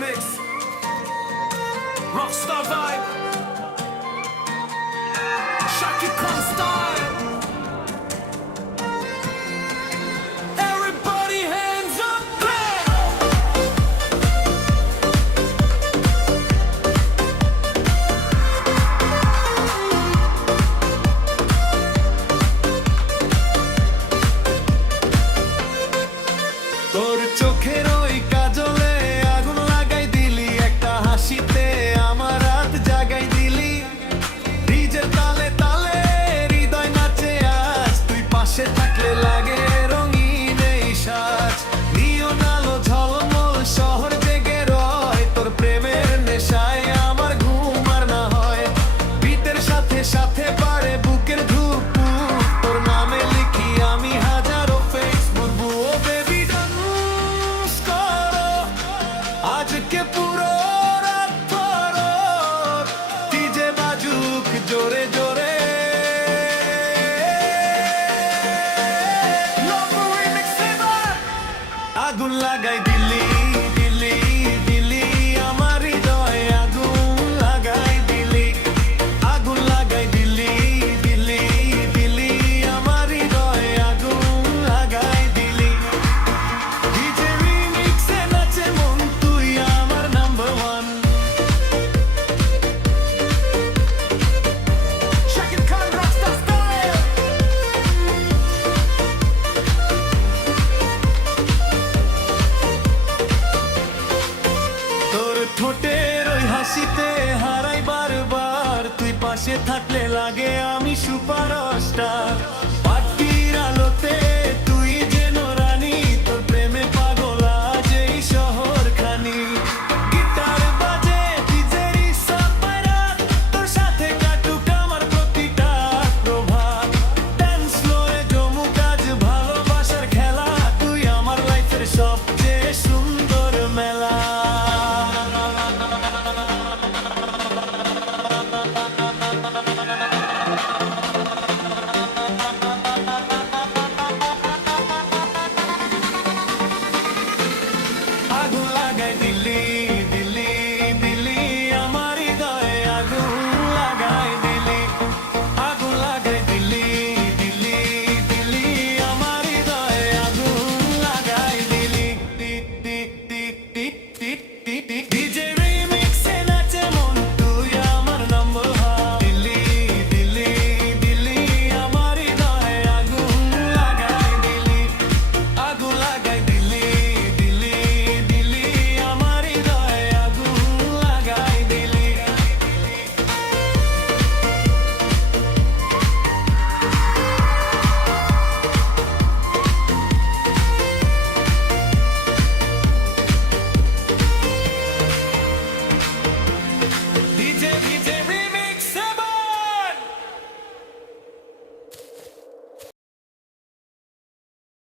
mix. Rockstar vibe. Shaki Khan style. Everybody hands up there. তোর চোখের ওই কাজলে আগুন লাগাই দিলি, একটা হাসিতে আমার রাত জাগাই দিলি। ডিজের তালে তালে হৃদয় নাচে আজ, তুই পাশে থাকলে লাগে রঙিন এই সাজ। নিয়ন আলো ঝলমল শহর জেগে রয়, তোর প্রেমের নেশায় আমার ঘুম আর না হয়। বিটের সাথে সাথে বাড়ে বুকের ধুক, তোর নামে লিখি আমি হাজারো ফেসবুক। ও বেবি ডান্স করো আজকে পুরো রাত ধরো, ডিজে বাজুক জোরে জোরে। Love remix ever। আগুন লাগাই দিলি দিলি দিলি, আমার হৃদয়ে আগুন লাগাই দিলি। আগুন লাগাই দিলি দিলি দিলি, আমার হৃদয়ে আগুন লাগাই দিলি। ডিজে রিমিক্সে নাচে মন, তুই আমার number one. Shaki Khan Rockstar style। তোর ঠোঁটের ওই হাসিতে হারাই বারবার, তুই পাশে থাকলে লাগে আমি সুপারস্টার। পার্টির আলোতে তুই যেন রানী, তোর প্রেমে পাগল আজ এই শহর খানি। গিটার বাজে ডিজেরই সাপারাত, তোর সাথে কাটুক আমার প্রতিটা প্রভাত। ড্যান্স ফ্লোরে জমুক আজ ভালোবাসার খেলা, তুই আমার লাইফের সব